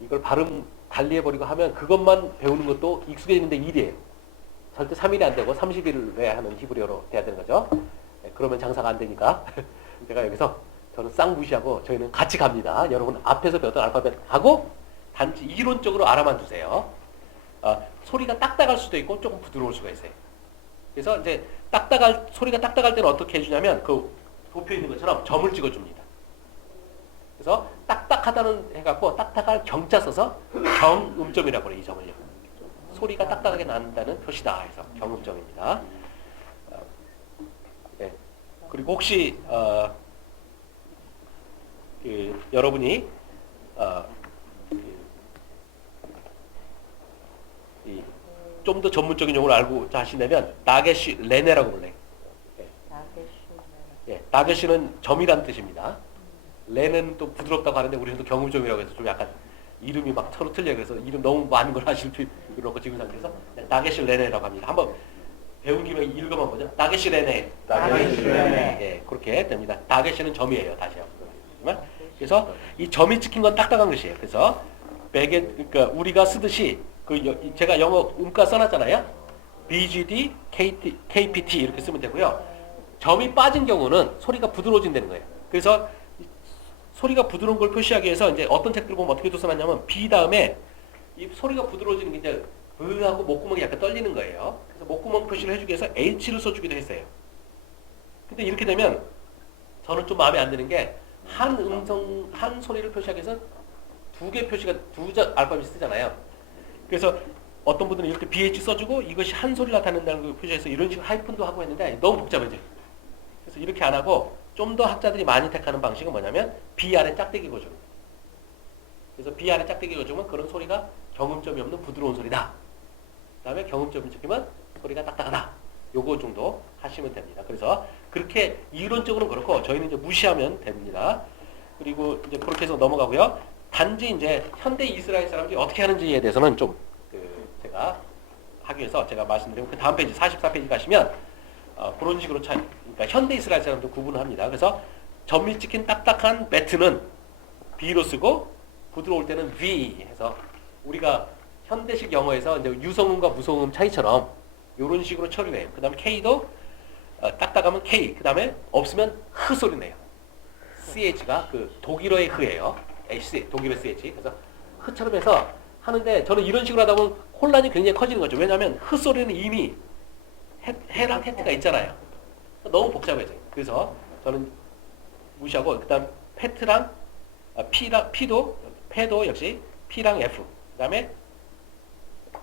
이걸 발음 달리해버리고 하면 그것만 배우는 것도 익숙해지는데 일이에요. 절대 3일이 안 되고 30일을 해야 하는 히브리어로 돼야 되는 거죠. 그러면 장사가 안 되니까 제가 여기서 저는 싹 무시하고 저희는 같이 갑니다. 여러분 앞에서 배웠던 알파벳 하고 단지 이론적으로 알아만 두세요. 소리가 딱딱할 수도 있고 조금 부드러울 수가 있어요. 그래서 이제 소리가 딱딱할 때는 어떻게 해주냐면 그 도표 있는 것처럼 점을 찍어줍니다. 그래서 딱딱하다는 해갖고 딱딱할 경자 써서 경음점이라고 그래요. 이 점을요. 소리가 딱딱하게 난다는 표시다 해서 경음점입니다. 네. 그리고 혹시 여러분이 좀 더 전문적인 용어를 알고 하시려면 다게시 레네라고 불러요. 예, 다게시는 점이란 뜻입니다. 레는 또 부드럽다고 하는데 우리는 또 경음점이라고 해서 좀 약간 이름이 막 서로 틀려요. 그래서 이름 너무 많은 걸 하실 필요 없고 지금 상태에서 다게시 레네라고 합니다. 한번 배운 김에 읽어만 보죠. 다게시 레네. 예, 그렇게 됩니다. 다게시는 점이에요. 다시 한번. 그래서 이 점이 찍힌 건 딱딱한 것이에요. 그래서 그러니까 우리가 쓰듯이 제가 영어 음가 써놨잖아요. BGD, KPT 이렇게 쓰면 되고요. 점이 빠진 경우는 소리가 부드러워진다는 거예요. 그래서 소리가 부드러운 걸 표시하기 위해서 이제 어떤 책들 보면 어떻게 써놨냐면 B 다음에 이 소리가 부드러워지는 게 이제 하고 목구멍이 약간 떨리는 거예요. 그래서 목구멍 표시를 해주기 위해서 H를 써주기도 했어요. 근데 이렇게 되면 저는 좀 마음에 안 드는 게 한 소리를 표시하기 위해서 두 개 표시가 알파벳이 쓰잖아요. 그래서 어떤 분들은 이렇게 BH 써주고 이것이 한 소리를 나타낸다는 걸 표시해서 이런 식으로 하이픈도 하고 했는데 너무 복잡해져요. 그래서 이렇게 안 하고 좀 더 학자들이 많이 택하는 방식은 뭐냐면 B 아래 짝대기 고정. 그래서 B 아래 짝대기 고정은 그런 소리가 경음점이 없는 부드러운 소리다. 그 다음에 경음점을 찍히면 소리가 딱딱하다. 요거 정도 하시면 됩니다. 그래서 그렇게 이론적으로는 그렇고 저희는 이제 무시하면 됩니다. 그리고 이제 그렇게 해서 넘어가고요. 단지 이제 현대 이스라엘 사람들이 어떻게 하는지에 대해서는 좀 제가 하기 위해서 제가 말씀드리면 그 다음 페이지 44페이지 가시면 그런 식으로 그러니까 현대 이스라엘 사람도 구분을 합니다. 그래서 점이 찍힌 딱딱한 매트는 B로 쓰고 부드러울 때는 V 해서 우리가 현대식 영어에서 이제 유성음과 무성음 차이처럼 이런 식으로 처리를 해요. 그 다음에 K도 딱딱하면 K, 그 다음에 없으면 흐 소리 내요. CH가 그 독일어의 흐예요. 독일어 CH. 그래서 흐처럼 해서 하는데 저는 이런 식으로 하다 보면 혼란이 굉장히 커지는 거죠. 왜냐하면 흐 소리는 이미 해랑 해트가 있잖아요. 너무 복잡해져요. 그래서 저는 무시하고 그다음 페트랑 P랑 패도 역시 P랑 F. 그다음에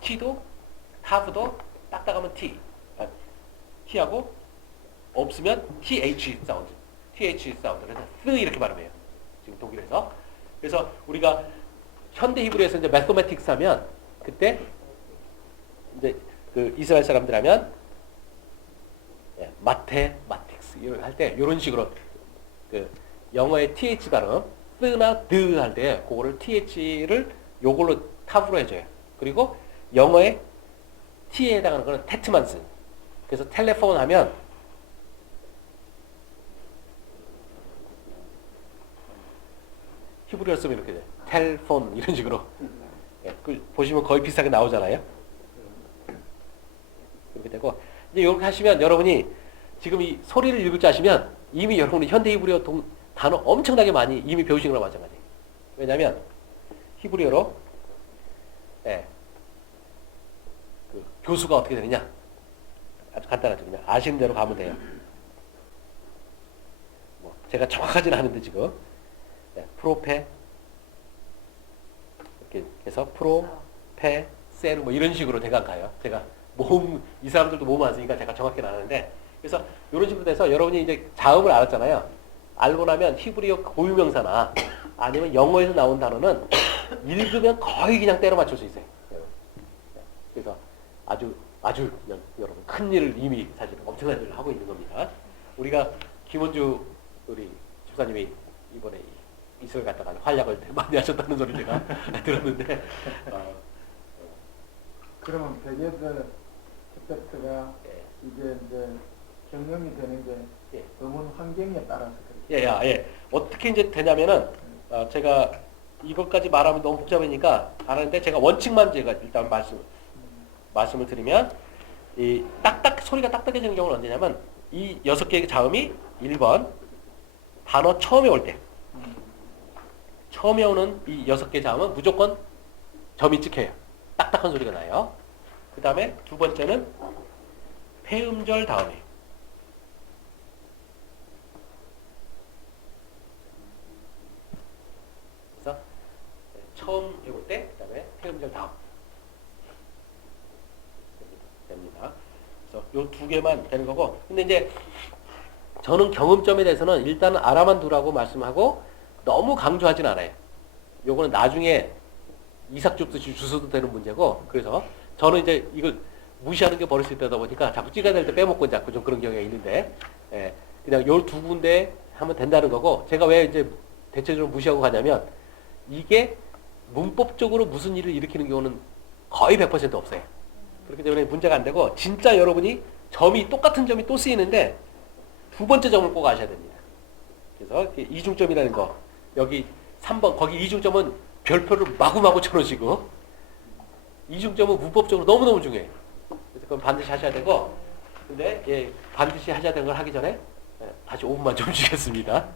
T도 타브도 딱딱하면 T하고 없으면 TH 사운드. TH 사운드. 그래서 쓰 이렇게 발음해요. 지금 독일에서. 그래서 우리가 현대 히브리에서 이제 매스매틱스 하면 그때 이제 그 이스라엘 사람들 하면 마테마틱스 이런 할 때 이런 식으로 그 영어의 TH 발음 쓰나 드 할 때 그거를 TH를 요걸로 탑으로 해줘요. 그리고 영어의 T에 해당하는 거는 테트만 쓴. 그래서 텔레폰 하면 히브리어 쓰면 이렇게 돼요. 텔폰 이런 식으로. 보시면 거의 비슷하게 나오잖아요. 그렇게 되고 이제 이렇게 하시면 여러분이 지금 이 소리를 읽을 줄 아시면 이미 여러분이 현대 히브리어 단어 엄청나게 많이 이미 배우신 거랑 마찬가지예요. 왜냐하면 히브리어로 그 교수가 어떻게 되느냐 아주 간단하죠. 그냥 아시는 대로 가면 돼요. 뭐 제가 정확하지는 않은데 지금 프로페 이렇게 해서 프로페 세르 뭐 이런 식으로 대강 가요. 제가 이 사람들도 몸 안 쓰니까 제가 정확히는 안 하는데 그래서 이런 식으로 돼서 여러분이 이제 자음을 알았잖아요. 알고 나면 히브리어 고유명사나 아니면 영어에서 나온 단어는 읽으면 거의 그냥 때려 맞출 수 있어요. 그래서 아주 그냥 여러분 큰 일을 이미 사실 엄청난 일을 하고 있는 겁니다. 우리가 김원주 우리 집사님이 이번에 이스라엘 갔다가 활약을 많이 하셨다는 소리 제가 들었는데 그러면 베게스 스펙트가 이제 경험이 되는 게 너무 환경에 따라서 예. 어떻게 이제 되냐면은 제가 이것까지 말하면 너무 복잡하니까 안 하는데 제가 원칙만 제가 일단 말씀을 드리면 이 소리가 딱딱해지는 경우는 언제냐면 이 6개의 자음이 1번 단어 처음에 올 때 처음에 오는 이 6개 자음은 무조건 점이 찍혀요. 딱딱한 소리가 나요. 그 다음에 두 번째는 폐음절 다음에 그래서 처음 해볼 때 그 다음에 폐음절 다음 됩니다. 그래서 요 두 개만 되는 거고 근데 이제 저는 경음점에 대해서는 일단은 알아만 두라고 말씀하고 너무 강조하진 않아요. 요거는 나중에 이삭죽 듯이 주셔도 되는 문제고 그래서 저는 이제 이걸 무시하는 게 버릇이 되다 보니까 자꾸 찍어야 될 때 빼먹고 자꾸 좀 그런 경우가 있는데 그냥 요 두 군데 하면 된다는 거고 제가 왜 이제 대체적으로 무시하고 가냐면 이게 문법적으로 무슨 일을 일으키는 경우는 거의 100% 없어요. 그렇기 때문에 문제가 안 되고 진짜 여러분이 똑같은 점이 또 쓰이는데 두 번째 점을 꼭 아셔야 됩니다. 그래서 이중점이라는 거 여기 3번 거기 이중점은 별표를 마구마구 쳐놓으시고 이중점은 문법적으로 너무너무 중요해요. 그래서 그건 반드시 하셔야 되고 근데 반드시 하셔야 되는 걸 하기 전에 다시 5분만 좀 주겠습니다.